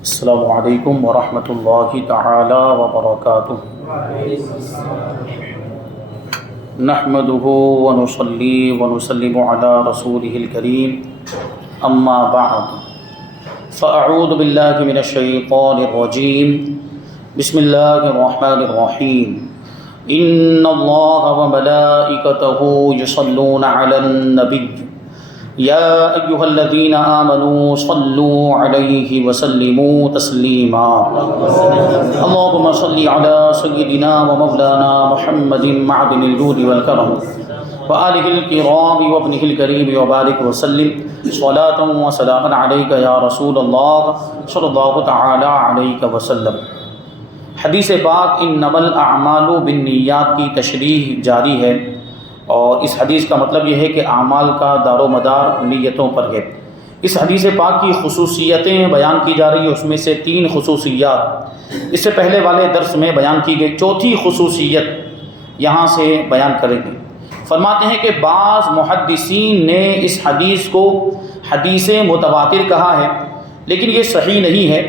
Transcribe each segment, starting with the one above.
السلام علیکم ورحمۃ اللہ تعالی وبرکاتہ۔ نحمده ونصلی ونسلم علی رسوله الکریم، اما بعد فاعوذ باللہ من الشیطان الرجیم، بسم اللہ الرحمن الرحیم۔ ان اللہ وملائکتہ یصلون علی النبی یا ایہا الذین آمنوا صلوا علیہ وسلموا تسلیما۔ اللہم صل علی سیدنا ومولانا محمد معدن الجود والکرم وآلہ الکرام وابنہ الکریم وبارک وسلم صلاۃ وسلاما علیک یا رسول اللہ صلی اللہ تعالی علیہ وسلم۔ حدیث پاک انما الاعمال بالنیات کی تشریح جاری ہے، اور اس حدیث کا مطلب یہ ہے کہ اعمال کا دار و مدار نیتوں پر ہے۔ اس حدیث پاک کی خصوصیتیں بیان کی جا رہی ہیں، اس میں سے 3 خصوصیات اس سے پہلے والے درس میں بیان کی گئی، 4تھی خصوصیت یہاں سے بیان کریں گے۔ فرماتے ہیں کہ بعض محدثین نے اس حدیث کو حدیث متواتر کہا ہے، لیکن یہ صحیح نہیں ہے۔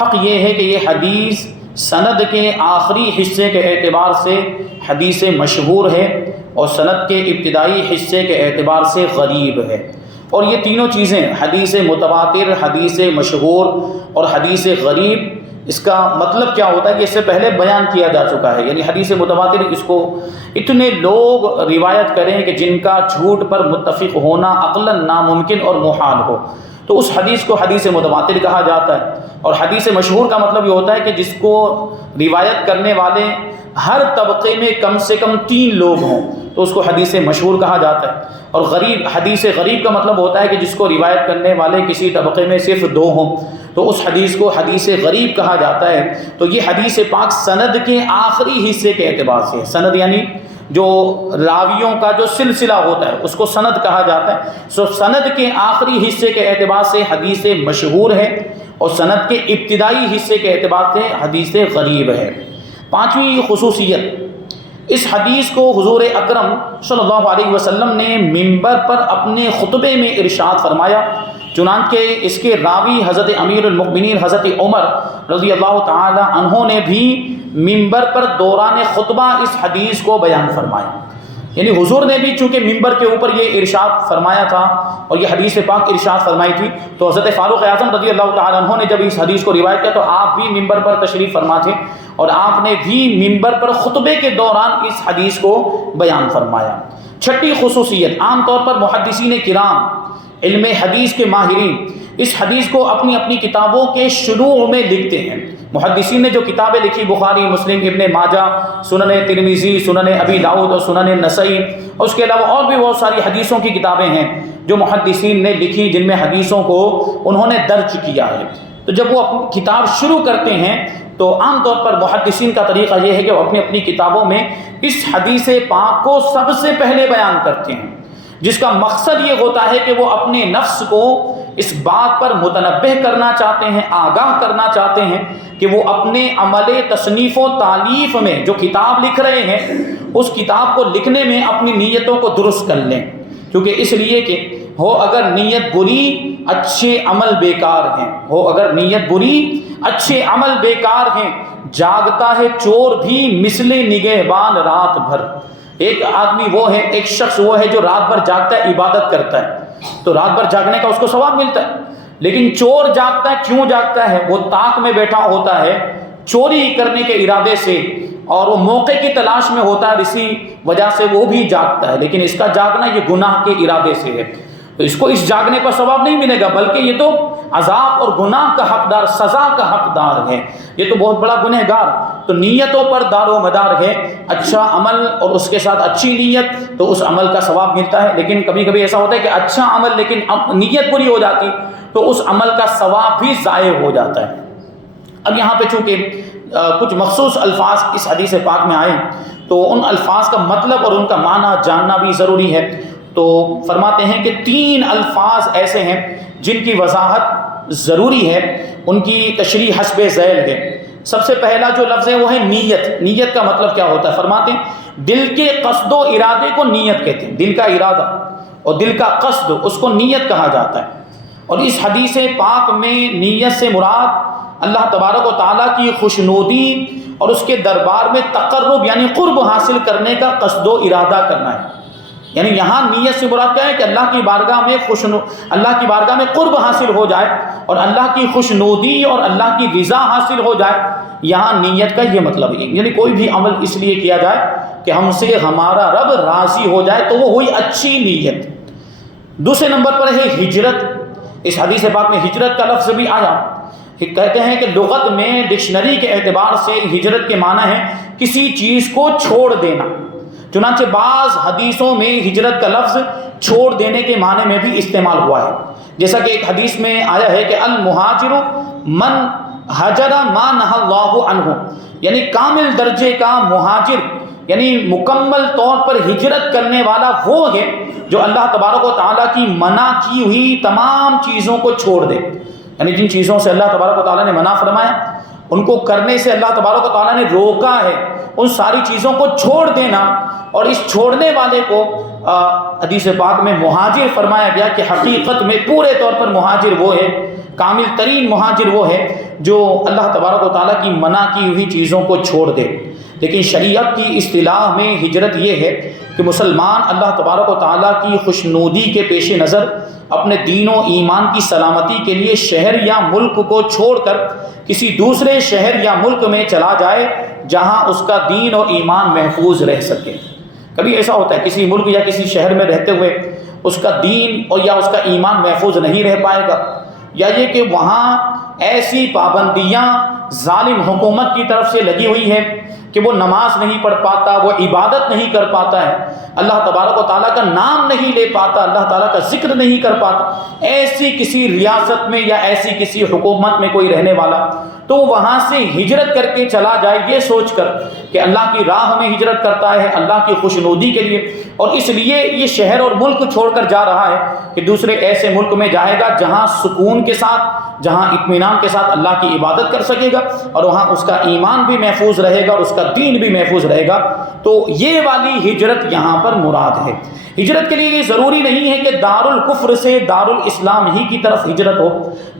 حق یہ ہے کہ یہ حدیث سند کے آخری حصے کے اعتبار سے حدیث مشہور ہے، اور سند کے ابتدائی حصے کے اعتبار سے غریب ہے۔ اور یہ تینوں چیزیں حدیث متواتر، حدیث مشہور اور حدیث غریب، اس کا مطلب کیا ہوتا ہے کہ اس سے پہلے بیان کیا جا چکا ہے۔ یعنی حدیث متواتر اس کو اتنے لوگ روایت کریں کہ جن کا جھوٹ پر متفق ہونا عقلاً ناممکن اور محال ہو، تو اس حدیث کو حدیث متواتر کہا جاتا ہے۔ اور حدیث مشہور کا مطلب یہ ہوتا ہے کہ جس کو روایت کرنے والے ہر طبقے میں کم سے کم 3 لوگ ہوں، تو اس کو حدیث مشہور کہا جاتا ہے۔ اور حدیث غریب کا مطلب ہوتا ہے کہ جس کو روایت کرنے والے کسی طبقے میں صرف 2 ہوں، تو اس حدیث کو حدیث غریب کہا جاتا ہے۔ تو یہ حدیث پاک سند کے آخری حصے کے اعتبار سے ہے۔ سند یعنی جو راویوں کا جو سلسلہ ہوتا ہے اس کو سند کہا جاتا ہے۔ سند کے آخری حصے کے اعتبار سے حدیث مشہور ہے، اور سند کے ابتدائی حصے کے اعتبار سے حدیث غریب ہے۔ 5ویں خصوصیت، اس حدیث کو حضور اکرم صلی اللہ علیہ وسلم نے منبر پر اپنے خطبے میں ارشاد فرمایا، چنانچہ اس کے راوی حضرت امیر المؤمنین حضرت عمر رضی اللہ تعالی عنہ نے بھی منبر پر دوران خطبہ اس حدیث کو بیان فرمایا۔ یعنی حضور نے بھی چونکہ منبر کے اوپر یہ ارشاد فرمایا تھا اور یہ حدیث پاک ارشاد فرمائی تھی، تو حضرت فاروق اعظم رضی اللہ تعالی عنہ نے جب اس حدیث کو روایت کیا تو آپ بھی منبر پر تشریف فرما تھے، اور آپ نے بھی منبر پر خطبے کے دوران اس حدیث کو بیان فرمایا۔ 6ٹھی خصوصیت، عام طور پر محدثین کرام، علم حدیث کے ماہرین اس حدیث کو اپنی اپنی کتابوں کے شروع میں لکھتے ہیں۔ محدثین نے جو کتابیں لکھی، بخاری، مسلم، ابن ماجہ، سنن ترمذی، سنن ابی داؤد اور سنن نسائی، اور اس کے علاوہ اور بھی بہت ساری حدیثوں کی کتابیں ہیں جو محدثین نے لکھی، جن میں حدیثوں کو انہوں نے درج کیا ہے۔ تو جب وہ اپنی کتاب شروع کرتے ہیں تو عام طور پر محدثین کا طریقہ یہ ہے کہ وہ اپنی اپنی کتابوں میں اس حدیث پاک کو سب سے پہلے بیان کرتے ہیں، جس کا مقصد یہ ہوتا ہے کہ وہ اپنے نفس کو اس بات پر متنبہ کرنا چاہتے ہیں، آگاہ کرنا چاہتے ہیں کہ وہ اپنے عمل تصنیف و تالیف میں جو کتاب لکھ رہے ہیں اس کتاب کو لکھنے میں اپنی نیتوں کو درست کر لیں، کیونکہ اس لیے کہ ہو اگر نیت بری اچھے عمل بیکار ہیں، ہو اگر نیت بری اچھے عمل بیکار ہیں، جاگتا ہے چور بھی مثل نگہبان رات بھر۔ ایک آدمی وہ ہے، ایک شخص وہ ہے جو رات بھر جاگتا ہے، عبادت کرتا ہے، تو رات بھر جاگنے کا اس کو ثواب ملتا ہے۔ لیکن چور جاگتا ہے، کیوں جاگتا ہے؟ وہ طاق میں بیٹھا ہوتا ہے چوری کرنے کے ارادے سے، اور وہ موقع کی تلاش میں ہوتا ہے، اسی وجہ سے وہ بھی جاگتا ہے، لیکن اس کا جاگنا یہ گناہ کے ارادے سے ہے، تو اس کو اس جاگنے پر ثواب نہیں ملے گا، بلکہ یہ تو عذاب اور گناہ کا حقدار، سزا کا حقدار ہے، یہ تو بہت بڑا گنہگار۔ تو نیتوں پر دار و مدار ہے، اچھا عمل اور اس کے ساتھ اچھی نیت، تو اس عمل کا ثواب ملتا ہے۔ لیکن کبھی کبھی ایسا ہوتا ہے کہ اچھا عمل لیکن نیت بری ہو جاتی، تو اس عمل کا ثواب بھی ضائع ہو جاتا ہے۔ اب یہاں پہ چونکہ کچھ مخصوص الفاظ اس حدیث پاک میں آئے، تو ان الفاظ کا مطلب اور ان کا معنی جاننا بھی ضروری ہے۔ تو فرماتے ہیں کہ 3 الفاظ ایسے ہیں جن کی وضاحت ضروری ہے، ان کی تشریح حسب ذیل ہے۔ سب سے پہلا جو لفظ ہے وہ ہے نیت۔ نیت کا مطلب کیا ہوتا ہے؟ فرماتے ہیں دل کے قصد و ارادے کو نیت کہتے ہیں، دل کا ارادہ اور دل کا قصد اس کو نیت کہا جاتا ہے۔ اور اس حدیث پاک میں نیت سے مراد اللہ تبارک و تعالیٰ کی خوشنودی اور اس کے دربار میں تقرب یعنی قرب حاصل کرنے کا قصد و ارادہ کرنا ہے۔ یعنی یہاں نیت سے مراد کیا ہے کہ اللہ کی بارگاہ میں قرب حاصل ہو جائے اور اللہ کی خوشنودی اور اللہ کی رضا حاصل ہو جائے۔ یہاں نیت کا یہ مطلب ہے، یعنی کوئی بھی عمل اس لیے کیا جائے کہ ہم سے ہمارا رب راضی ہو جائے تو وہ ہوئی اچھی نیت۔ دوسرے نمبر پر ہے ہجرت۔ اس حدیث پاک میں ہجرت کا لفظ بھی آیا۔ کہتے ہیں کہ لغت میں ڈکشنری کے اعتبار سے ہجرت کے معنی ہے کسی چیز کو چھوڑ دینا۔ چنانچہ بعض حدیثوں میں ہجرت کا لفظ چھوڑ دینے کے معنی میں بھی استعمال ہوا ہے، جیسا کہ ایک حدیث میں آیا ہے کہ المہاجر من حجر ما نہى اللہ عنہ، یعنی کامل درجے کا مہاجر یعنی مکمل طور پر ہجرت کرنے والا وہ ہے جو اللہ تبارک و تعالیٰ کی منع کی ہوئی تمام چیزوں کو چھوڑ دے۔ یعنی جن چیزوں سے اللہ تبارک و تعالیٰ نے منع فرمایا، ان کو کرنے سے اللہ تبارک و تعالیٰ نے روکا ہے، ان ساری چیزوں کو چھوڑ دینا۔ اور اس چھوڑنے والے کو حدیث پاک میں مہاجر فرمایا گیا کہ حقیقت میں پورے طور پر مہاجر وہ ہے، کامل ترین مہاجر وہ ہے جو اللہ تبارک و تعالیٰ کی منع کی ہوئی چیزوں کو چھوڑ دے۔ لیکن شریعت کی اصطلاح میں ہجرت یہ ہے کہ مسلمان اللہ تبارک و تعالیٰ کی خوشنودی کے پیش نظر اپنے دین و ایمان کی سلامتی کے لیے شہر یا ملک کو چھوڑ کر کسی دوسرے شہر یا ملک میں چلا جائے جہاں اس کا دین و ایمان محفوظ رہ سکے۔ کبھی ایسا ہوتا ہے کسی ملک یا کسی شہر میں رہتے ہوئے اس کا دین اور یا اس کا ایمان محفوظ نہیں رہ پائے گا، یا یہ کہ وہاں ایسی پابندیاں ظالم حکومت کی طرف سے لگی ہوئی ہے کہ وہ نماز نہیں پڑھ پاتا، وہ عبادت نہیں کر پاتا ہے، اللہ تبارک و تعالیٰ کا نام نہیں لے پاتا، اللہ تعالیٰ کا ذکر نہیں کر پاتا۔ ایسی کسی ریاست میں یا ایسی کسی حکومت میں کوئی رہنے والا تو وہاں سے ہجرت کر کے چلا جائے یہ سوچ کر کہ اللہ کی راہ میں ہجرت کرتا ہے اللہ کی خوشنودی کے لیے، اور اس لیے یہ شہر اور ملک چھوڑ کر جا رہا ہے کہ دوسرے ایسے ملک میں جائے گا جہاں سکون کے ساتھ، جہاں اطمینان کے ساتھ اللہ کی عبادت کر سکے گا اور وہاں اس کا ایمان بھی محفوظ رہے گا اور اس کا دین بھی محفوظ رہے گا۔ تو یہ والی ہجرت یہاں پر مراد ہے۔ ہجرت کے لیے یہ ضروری نہیں ہے کہ دار الکفر سے دار الاسلام ہی کی طرف ہجرت ہو۔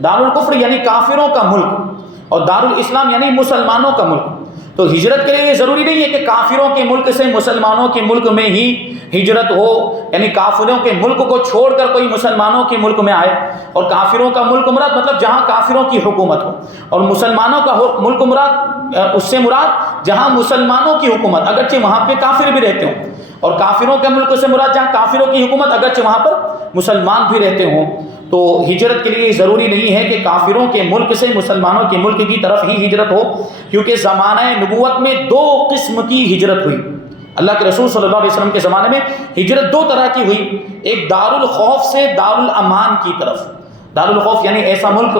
دار الکفر یعنی کافروں کا ملک اور دار الاسلام یعنی مسلمانوں کا ملک۔ تو ہجرت کے لیے یہ ضروری نہیں ہے کہ کافروں کے ملک سے مسلمانوں کے ملک میں ہی ہجرت ہو، یعنی کافروں کے ملک کو چھوڑ کر کوئی مسلمانوں کے ملک میں آئے، اور کافروں کا ملک مراد مطلب جہاں کافروں کی حکومت ہو، اور مسلمانوں کا ملک مراد اس سے مراد جہاں مسلمانوں کی حکومت اگرچہ وہاں پہ کافر بھی رہتے ہوں، اور کافروں کے ملک سے مراد جہاں کافروں کی حکومت اگرچہ وہاں پر مسلمان بھی رہتے ہوں۔ تو ہجرت کے لیے ضروری نہیں ہے کہ کافروں کے ملک سے مسلمانوں کے ملک کی طرف ہی ہجرت ہو، کیونکہ زمانہ نبوت میں دو قسم کی ہجرت ہوئی۔ اللہ کے رسول صلی اللہ علیہ وسلم کے زمانے میں ہجرت دو طرح کی ہوئی، ایک دار الخوف سے دار الامان کی طرف۔ دار الخوف یعنی ایسا ملک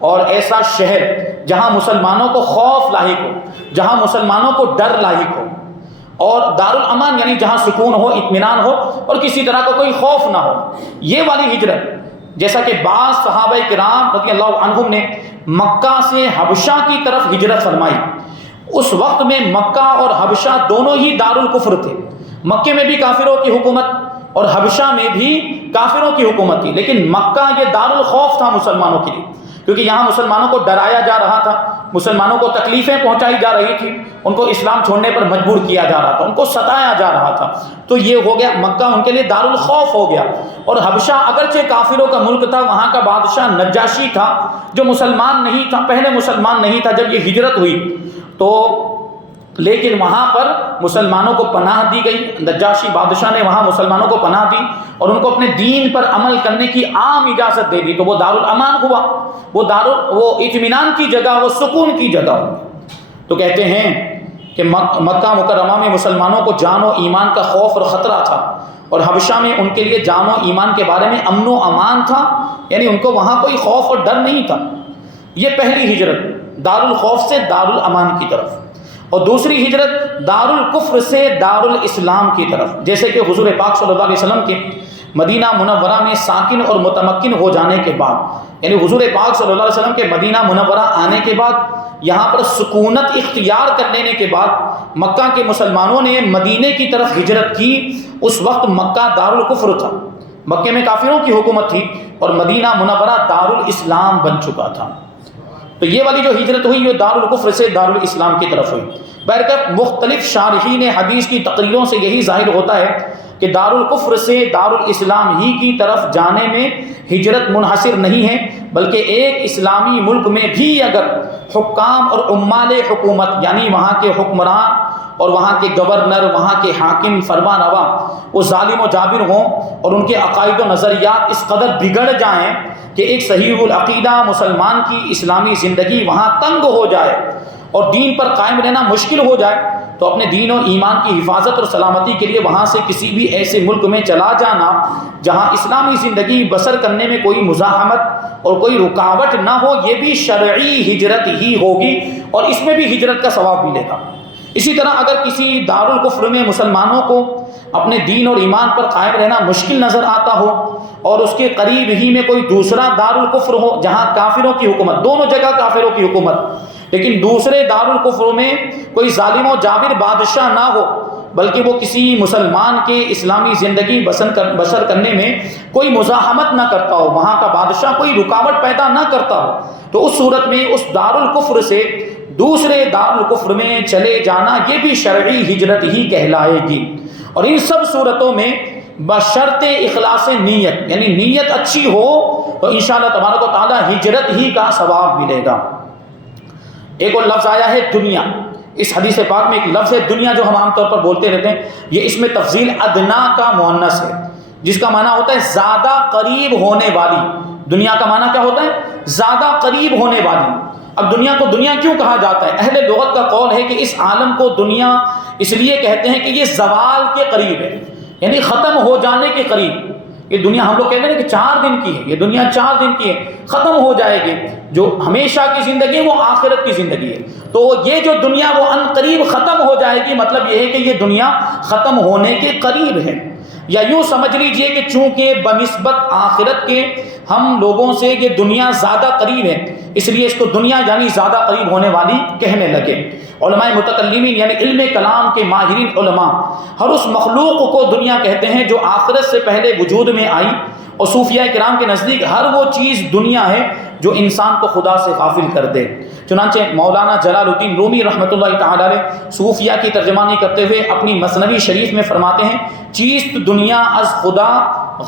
اور ایسا شہر جہاں مسلمانوں کو خوف لاحق ہو، جہاں مسلمانوں کو ڈر لاحق ہو، اور دار الامان یعنی جہاں سکون ہو، اطمینان ہو اور کسی طرح کا کوئی خوف نہ ہو۔ یہ والی ہجرت جیسا کہ بعض صحابہ کرام رضی اللہ عنہم نے مکہ سے حبشہ کی طرف ہجرت فرمائی۔ اس وقت میں مکہ اور حبشہ دونوں ہی دار الکفر تھے، مکے میں بھی کافروں کی حکومت اور حبشہ میں بھی کافروں کی حکومت تھی، لیکن مکہ یہ دار الخوف تھا مسلمانوں کے لیے، کیونکہ یہاں مسلمانوں کو ڈرایا جا رہا تھا، مسلمانوں کو تکلیفیں پہنچائی جا رہی تھی، ان کو اسلام چھوڑنے پر مجبور کیا جا رہا تھا، ان کو ستایا جا رہا تھا۔ تو یہ ہو گیا مکہ ان کے لیے دار الخوف ہو گیا، اور حبشہ اگرچہ کافروں کا ملک تھا، وہاں کا بادشاہ نجاشی تھا جو مسلمان نہیں تھا، پہلے مسلمان نہیں تھا جب یہ ہجرت ہوئی تو، لیکن وہاں پر مسلمانوں کو پناہ دی گئی، نجاشی بادشاہ نے وہاں مسلمانوں کو پناہ دی اور ان کو اپنے دین پر عمل کرنے کی عام اجازت دے دی، تو وہ دار الامان ہوا، وہ اطمینان کی جگہ، وہ سکون کی جگہ۔ تو کہتے ہیں کہ مکہ مکرمہ میں مسلمانوں کو جان و ایمان کا خوف اور خطرہ تھا، اور حبشہ میں ان کے لیے جان و ایمان کے بارے میں امن و امان تھا، یعنی ان کو وہاں کوئی خوف اور ڈر نہیں تھا۔ یہ پہلی ہجرت دار الخوف سے دار الامان کی طرف، اور دوسری ہجرت دار الکفر سے دار الاسلام کی طرف، جیسے کہ حضور پاک صلی اللہ علیہ وسلم کے مدینہ منورہ میں ساکن اور متمکن ہو جانے کے بعد، یعنی حضور پاک صلی اللہ علیہ وسلم کے مدینہ منورہ آنے کے بعد، یہاں پر سکونت اختیار کر لینے کے بعد مکہ کے مسلمانوں نے مدینے کی طرف ہجرت کی۔ اس وقت مکہ دار الکفر تھا، مکے میں کافروں کی حکومت تھی، اور مدینہ منورہ دار الاسلام بن چکا تھا۔ تو یہ والی جو ہجرت ہوئی یہ دارالکفر سے دارالاسلام کی طرف ہوئی۔ بہرکیف مختلف شارحین حدیث کی تقریروں سے یہی ظاہر ہوتا ہے کہ دارالکفر سے دارالاسلام ہی کی طرف جانے میں ہجرت منحصر نہیں ہے، بلکہ ایک اسلامی ملک میں بھی اگر حکام اور عمال حکومت یعنی وہاں کے حکمران اور وہاں کے گورنر، وہاں کے حاکم فرمان روا وہ ظالم و جابر ہوں اور ان کے عقائد و نظریات اس قدر بگڑ جائیں کہ ایک صحیح العقیدہ مسلمان کی اسلامی زندگی وہاں تنگ ہو جائے اور دین پر قائم رہنا مشکل ہو جائے، تو اپنے دین و ایمان کی حفاظت اور سلامتی کے لیے وہاں سے کسی بھی ایسے ملک میں چلا جانا جہاں اسلامی زندگی بسر کرنے میں کوئی مزاحمت اور کوئی رکاوٹ نہ ہو، یہ بھی شرعی ہجرت ہی ہوگی اور اس میں بھی ہجرت کا ثواب ملے گا۔ اسی طرح اگر کسی دارالکفر میں مسلمانوں کو اپنے دین اور ایمان پر قائم رہنا مشکل نظر آتا ہو اور اس کے قریب ہی میں کوئی دوسرا دارالکفر ہو جہاں کافروں کی حکومت، دونوں جگہ کافروں کی حکومت، لیکن دوسرے دارالکفر میں کوئی ظالم و جابر بادشاہ نہ ہو بلکہ وہ کسی مسلمان کے اسلامی زندگی بسر کرنے میں کوئی مزاحمت نہ کرتا ہو، وہاں کا بادشاہ کوئی رکاوٹ پیدا نہ کرتا ہو، تو اس صورت میں اس دارالکفر سے دوسرے دارالکفر میں چلے جانا یہ بھی شرعی ہجرت ہی کہلائے گی۔ اور ان سب صورتوں میں بشرط اخلاص نیت، یعنی نیت اچھی ہو تو انشاءاللہ تبارک و تعالی ہجرت ہی کا ثواب ملے گا۔ ایک اور لفظ آیا ہے دنیا، اس حدیث پاک میں ایک لفظ ہے دنیا جو ہم عام طور پر بولتے رہتے ہیں، یہ اس میں تفضیل ادنا کا مؤنث ہے جس کا معنی ہوتا ہے زیادہ قریب ہونے والی۔ دنیا کا معنی کیا ہوتا ہے؟ زیادہ قریب ہونے والی۔ اب دنیا کو دنیا کیوں کہا جاتا ہے؟ اہل لغت کا قول ہے کہ اس عالم کو دنیا اس لیے کہتے ہیں کہ یہ زوال کے قریب ہے، یعنی ختم ہو جانے کے قریب۔ یہ دنیا ہم لوگ کہتے ہیں کہ 4 دن کی ہے، یہ دنیا 4 دن کی ہے، ختم ہو جائے گی۔ جو ہمیشہ کی زندگی ہے وہ آخرت کی زندگی ہے، تو یہ جو دنیا وہ ان قریب ختم ہو جائے گی، مطلب یہ ہے کہ یہ دنیا ختم ہونے کے قریب ہے۔ یا یوں سمجھ لیجئے کہ چونکہ بنسبت آخرت کے ہم لوگوں سے یہ دنیا زیادہ قریب ہے، اس لیے اس کو دنیا یعنی زیادہ قریب ہونے والی کہنے لگے۔ علماء متکلمین یعنی علم کلام کے ماہرین علماء ہر اس مخلوق کو دنیا کہتے ہیں جو آخرت سے پہلے وجود میں آئی، اور صوفیاء کرام کے نزدیک ہر وہ چیز دنیا ہے جو انسان کو خدا سے غافل کر دے۔ چنانچہ مولانا جلال الدین رومی رحمۃ اللہ تعالی علیہ صوفیاء کی ترجمانی کرتے ہوئے اپنی مثنوی شریف میں فرماتے ہیں، چیست دنیا از خدا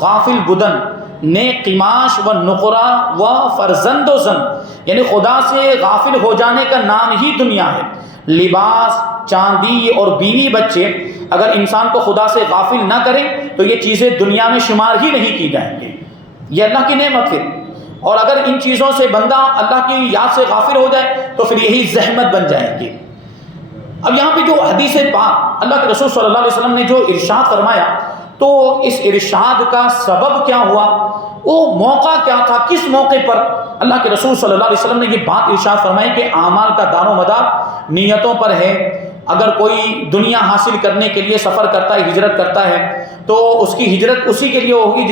غافل بدن نے قماش و نقرہ و فرزند و زن، یعنی خدا سے غافل ہو جانے کا نام ہی دنیا ہے۔ لباس، چاندی اور بیوی بچے اگر انسان کو خدا سے غافل نہ کریں تو یہ چیزیں دنیا میں شمار ہی نہیں کی جائیں گی، یہ اللہ کی نعمت ہے۔ اور اگر ان چیزوں سے بندہ اللہ کی یاد سے غافل ہو جائے تو پھر یہی زحمت بن جائے گی۔ اب یہاں پہ جو حدیث پاک اللہ کے رسول صلی اللہ علیہ وسلم نے جو ارشاد فرمایا، تو اس ارشاد کا سبب کیا ہوا، وہ موقع کیا تھا، کس موقع پر اللہ کے رسول صلی اللہ علیہ وسلم نے یہ بات ارشاد فرمائی کہ اعمال کا دار و مدار نیتوں پر ہے۔ اگر کوئی دنیا حاصل کرنے کے لیے سفر کرتا ہے، ہجرت کرتا ہے، تو اس کی ہجرت اسی کے لیے ہوگی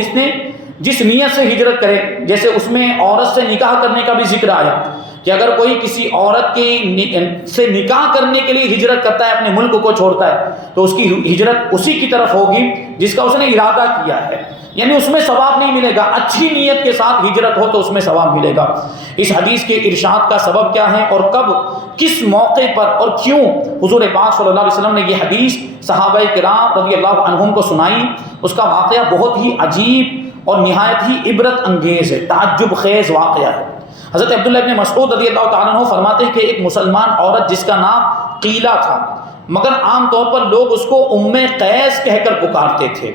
جس نیت سے ہجرت کرے۔ جیسے اس میں عورت سے نکاح کرنے کا بھی ذکر آیا کہ اگر کوئی کسی عورت سے نکاح کرنے کے لیے ہجرت کرتا ہے، اپنے ملک کو چھوڑتا ہے، تو اس کی ہجرت اسی کی طرف ہوگی جس کا اس نے ارادہ کیا ہے، یعنی اس میں ثواب نہیں ملے گا۔ اچھی نیت کے ساتھ ہجرت ہو تو اس میں ثواب ملے گا۔ اس حدیث کے ارشاد کا سبب کیا ہے اور کب، کس موقع پر اور کیوں حضور پاک صلی اللہ علیہ وسلم نے یہ حدیث صحابہ کرام رضی اللہ عنہم کو سنائی، اس کا واقعہ بہت ہی عجیب اور نہایت ہی عبرت انگیز ہے، تعجب خیز واقعہ ہے۔ حضرت عبداللہ ابن مسعود رضی اللہ تعالیٰ عنہ فرماتے ہیں کہ ایک مسلمان عورت جس کا نام قیلہ تھا، مگر عام طور پر لوگ اس کو ام قیس کہہ کر پکارتے تھے،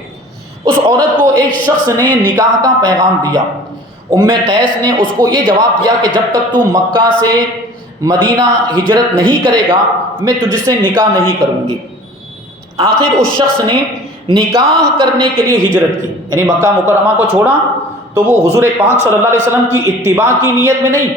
اس عورت کو ایک شخص نے نکاح کا پیغام دیا۔ ام قیس نے اس کو یہ جواب دیا کہ جب تک تو مکہ سے مدینہ ہجرت نہیں کرے گا میں تجھ سے نکاح نہیں کروں گی۔ آخر اس شخص نے نکاح کرنے کے لیے ہجرت کی، یعنی مکہ مکرمہ کو چھوڑا تو وہ حضور پاک صلی اللہ علیہ وسلم کی اتباع کی نیت میں نہیں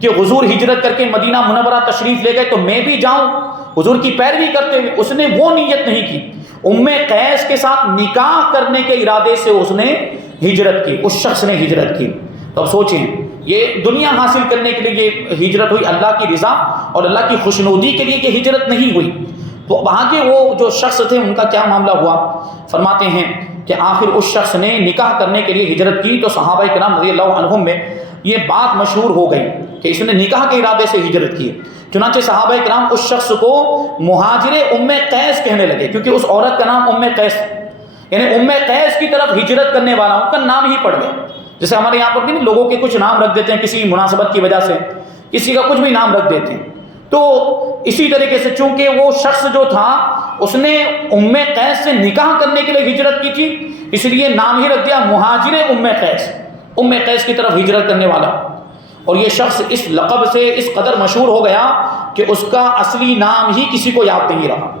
کہ حضور ہجرت کر کے مدینہ منورہ تشریف لے گئے تو میں بھی جاؤں حضور کی پیروی کرتے ہوئے، اس نے وہ نیت نہیں کی۔ ام قیس کے ساتھ نکاح کرنے کے ارادے سے اس نے ہجرت کی، اس شخص نے ہجرت کی۔ تو اب سوچیں، یہ دنیا حاصل کرنے کے لیے یہ ہجرت ہوئی، اللہ کی رضا اور اللہ کی خوشنودی کے لیے یہ ہجرت نہیں ہوئی۔ تو وہاں کے وہ جو شخص تھے ان کا کیا معاملہ ہوا؟ فرماتے ہیں کہ آخر اس شخص نے نکاح کرنے کے لیے ہجرت کی تو صحابہ کرام رضی اللہ عنہم میں یہ بات مشہور ہو گئی کہ اس نے نکاح کے ارادے سے ہجرت کی ہے۔ چنانچہ صحابہ کرام اس شخص کو مہاجر ام قیس کہنے لگے، کیونکہ اس عورت کا نام ام قیس، یعنی ام قیس کی طرف ہجرت کرنے والا، ان کا نام ہی پڑ گیا۔ جیسے ہمارے یہاں پر بھی لوگوں کے کچھ نام رکھ دیتے ہیں کسی مناسبت کی وجہ سے، کسی کا کچھ بھی نام رکھ دیتے ہیں۔ تو اسی طریقے سے چونکہ وہ شخص جو تھا اس نے ام قیس سے نکاح کرنے کے لیے ہجرت کی تھی، اس لیے نام ہی رکھ دیا مہاجر ام قیس، ام قیس کی طرف ہجرت کرنے والا۔ اور یہ شخص اس لقب سے اس قدر مشہور ہو گیا کہ اس کا اصلی نام ہی کسی کو یاد نہیں رہا۔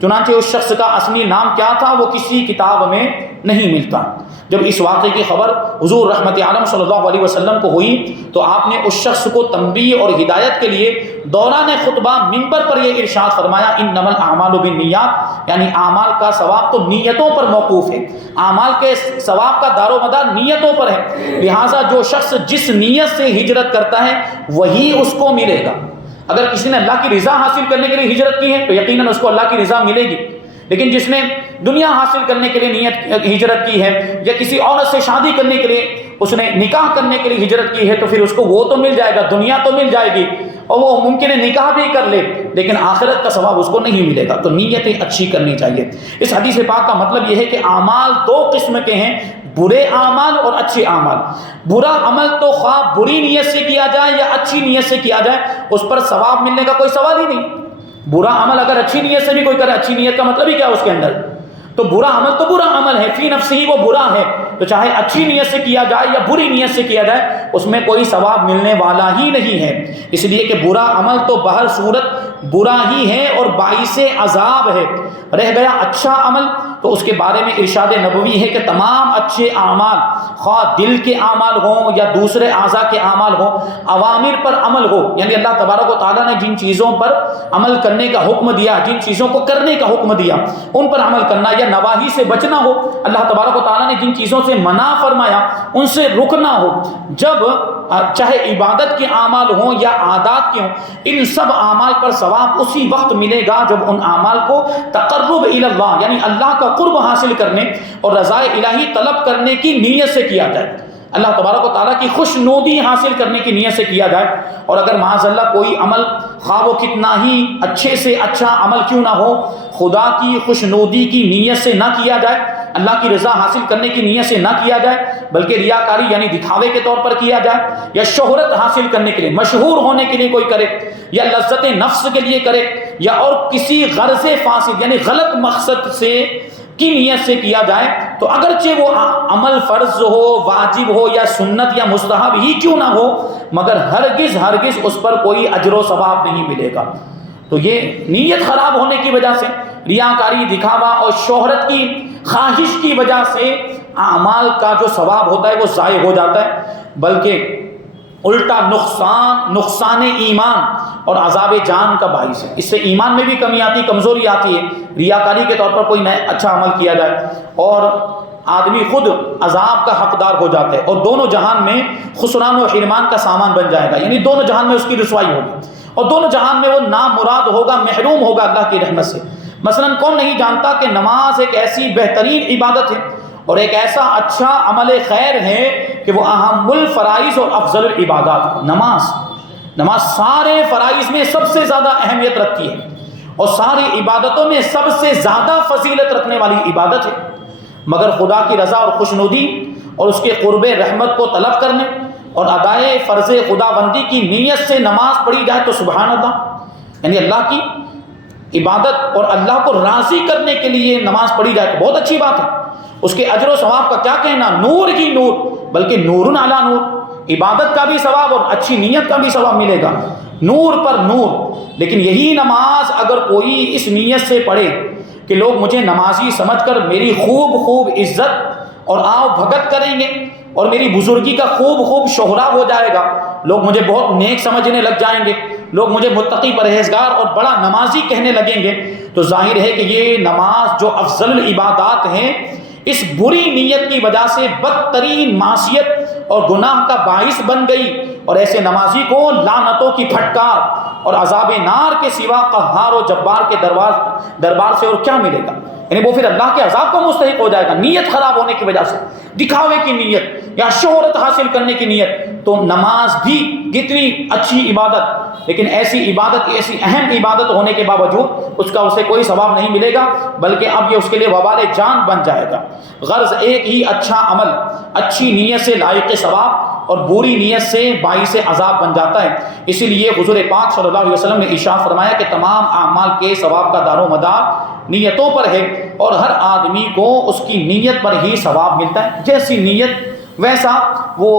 چنانچہ اس شخص کا اصلی نام کیا تھا وہ کسی کتاب میں نہیں ملتا۔ جب اس واقعے کی خبر حضور رحمت عالم صلی اللہ علیہ وسلم کو ہوئی تو آپ نے اس شخص کو تنبیہ اور ہدایت کے لیے دوران خطبہ منبر پر یہ ارشاد فرمایا، انما الاعمال بالنیات، یعنی اعمال کا ثواب تو نیتوں پر موقوف ہے، اعمال کے ثواب کا دار و مدار نیتوں پر ہے، لہٰذا جو شخص جس نیت سے ہجرت کرتا ہے وہی اس کو ملے گا۔ اگر کسی نے اللہ کی رضا حاصل کرنے کے لیے ہجرت کی ہے تو یقیناً اس کو اللہ کی رضا ملے گی، لیکن جس نے دنیا حاصل کرنے کے لیے ہجرت کی ہے یا کسی عورت سے شادی کرنے کے لیے اس نے نکاح کرنے کے لیے ہجرت کی ہے تو پھر اس کو وہ تو مل جائے گا، دنیا تو مل جائے گی اور وہ ممکن ہے نکاح بھی کر لے لیکن آخرت کا ثواب اس کو نہیں ملے گا۔ تو نیتیں اچھی کرنی چاہیے۔ اس حدیث پاک کا مطلب یہ ہے کہ اعمال دو قسم کے ہیں، برے اعمال اور اچھے اعمال۔ برا عمل تو خواہ بری نیت سے کیا جائے یا اچھی نیت سے کیا جائے اس پر ثواب ملنے کا کوئی سوال ہی نہیں۔ برا عمل اگر اچھی نیت سے بھی کوئی کرے، اچھی نیت کا مطلب ہی کیا اس کے اندر، تو برا عمل تو برا عمل ہے، فی نفسہ ہی وہ برا ہے، تو چاہے اچھی نیت سے کیا جائے یا بری نیت سے کیا جائے اس میں کوئی ثواب ملنے والا ہی نہیں ہے، اس لیے کہ برا عمل تو بہر صورت برا ہی ہے اور باعث عذاب ہے۔ رہ گیا اچھا عمل تو اس کے بارے میں ارشاد نبوی ہے کہ تمام اچھے اعمال خواہ دل کے اعمال ہوں یا دوسرے اعضاء کے اعمال ہوں، اوامر پر عمل ہو، یعنی اللہ تبارک و تعالیٰ نے جن چیزوں پر عمل کرنے کا حکم دیا، جن چیزوں کو کرنے کا حکم دیا ان پر عمل کرنا، یا نواہی سے بچنا ہو، اللہ تبارک و تعالیٰ نے جن چیزوں سے منع فرمایا ان سے رکنا ہو، جب چاہے عبادت کے اعمال ہوں یا عادات کے ہوں، ان سب اعمال پر ثواب اسی وقت ملے گا جب ان اعمال کو تقرب الی اللہ، یعنی اللہ کا قرب حاصل کرنے اور رضائے الہی طلب کرنے کی نیت سے کیا جائے، اللہ تبارک و تعالیٰ کی خوشنودی حاصل کرنے کی نیت سے کیا جائے۔ اور اگر معاذ اللہ کوئی عمل خواہ وہ کتنا ہی اچھے سے اچھا عمل کیوں نہ ہو، خدا کی خوشنودی کی نیت سے نہ کیا جائے، اللہ کی رضا حاصل کرنے کی نیت سے نہ کیا جائے بلکہ ریاکاری یعنی دکھاوے کے طور پر کیا جائے، یا شہرت حاصل کرنے کے لیے، مشہور ہونے کے لیے کوئی کرے، یا لذت نفس کے لیے کرے، یا اور کسی غرض فاسد یعنی غلط مقصد سے کی نیت سے کیا جائے، تو اگرچہ وہ عمل فرض ہو، واجب ہو یا سنت یا مستحب ہی کیوں نہ ہو، مگر ہرگز اس پر کوئی اجر و ثواب نہیں ملے گا۔ تو یہ نیت خراب ہونے کی وجہ سے، ریاکاری، دکھاوا اور شہرت کی خواہش کی وجہ سے اعمال کا جو ثواب ہوتا ہے وہ ضائع ہو جاتا ہے، بلکہ الٹا نقصان ایمان اور عذاب جان کا باعث ہے۔ اس سے ایمان میں بھی کمی آتی، کمزوری آتی ہے، ریاکاری کے طور پر کوئی نیا اچھا عمل کیا جائے اور آدمی خود عذاب کا حقدار ہو جاتا ہے اور دونوں جہان میں خسران و حرمان کا سامان بن جائے گا، یعنی دونوں جہان میں اس کی رسوائی ہوگی اور دونوں جہان میں وہ نامراد ہوگا، محروم ہوگا اللہ کی رحمت سے۔ مثلا کون نہیں جانتا کہ نماز ایک ایسی بہترین عبادت ہے اور ایک ایسا اچھا عمل خیر ہے کہ وہ اہم الفرائض اور افضل العبادات ہے۔ نماز سارے فرائض میں سب سے زیادہ اہمیت رکھتی ہے اور ساری عبادتوں میں سب سے زیادہ فضیلت رکھنے والی عبادت ہے، مگر خدا کی رضا اور خوشنودی اور اس کے قرب رحمت کو طلب کرنے اور ادائے فرض خدا بندی کی نیت سے نماز پڑھی جائے تو سبحان اللہ، یعنی اللہ کی عبادت اور اللہ کو راضی کرنے کے لیے نماز پڑھی جائے تو بہت اچھی بات ہے، اس کے اجر و ثواب کا کیا کہنا، نور ہی نور، بلکہ نور علی نور، عبادت کا بھی ثواب اور اچھی نیت کا بھی ثواب ملے گا، نور پر نور۔ لیکن یہی نماز اگر کوئی اس نیت سے پڑھے کہ لوگ مجھے نمازی سمجھ کر میری خوب عزت اور آؤ بھگت کریں گے اور میری بزرگی کا خوب شہرا ہو جائے گا، لوگ مجھے بہت نیک سمجھنے لگ جائیں گے، لوگ مجھے متقی پرہیزگار اور بڑا نمازی کہنے لگیں گے، تو ظاہر ہے کہ یہ نماز جو افضل العبادات ہیں اس بری نیت کی وجہ سے بدترین معصیت اور گناہ کا باعث بن گئی، اور ایسے نمازی کو لعنتوں کی پھٹکار اور عذاب نار کے سوا قہار و جبار کے دربار سے اور کیا ملے گا، یعنی وہ پھر اللہ کے عذاب کا مستحق ہو جائے گا۔ نیت خراب ہونے کی وجہ سے، دکھاوے کی نیت یا شہرت حاصل کرنے کی نیت، تو نماز بھی کتنی اچھی عبادت، لیکن ایسی عبادت، ایسی اہم عبادت ہونے کے باوجود اس کا اسے کوئی ثواب نہیں ملے گا، بلکہ اب یہ اس کے لیے وبال جان بن جائے گا۔ غرض ایک ہی اچھا عمل اچھی نیت سے لائق ثواب اور بری نیت سے باعث عذاب بن جاتا ہے۔ اسی لیے حضور پاک صلی اللہ علیہ وسلم نے ارشاد فرمایا کہ تمام اعمال کے ثواب کا دار و مدار نیتوں پر ہے، اور ہر آدمی کو اس کی نیت پر ہی ثواب ملتا ہے، جیسی نیت ویسا وہ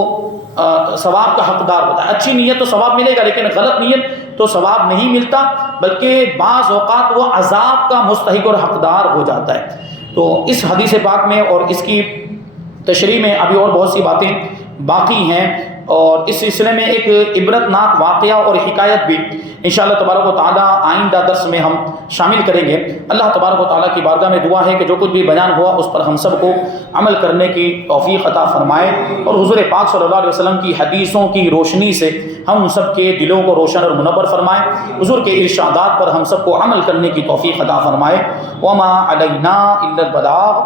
ثواب کا حقدار ہوتا ہے۔ اچھی نیت تو ثواب ملے گا، لیکن غلط نیت تو ثواب نہیں ملتا، بلکہ بعض اوقات وہ عذاب کا مستحق اور حقدار ہو جاتا ہے۔ تو اس حدیث پاک میں اور اس کی تشریح میں ابھی اور بہت سی باتیں باقی ہیں، اور اس سلسلے میں ایک عبرت ناک واقعہ اور حکایت بھی انشاءاللہ تبارک و تعالیٰ آئندہ درس میں ہم شامل کریں گے۔ اللہ تبارک و تعالیٰ کی بارگاہ میں دعا ہے کہ جو کچھ بھی بیان ہوا اس پر ہم سب کو عمل کرنے کی توفیق عطا فرمائے، اور حضور پاک صلی اللہ علیہ وسلم کی حدیثوں کی روشنی سے ہم سب کے دلوں کو روشن اور منور فرمائے، حضور کے ارشادات پر ہم سب کو عمل کرنے کی توفیق عطا فرمائے۔ وما علینا الا البلاغ۔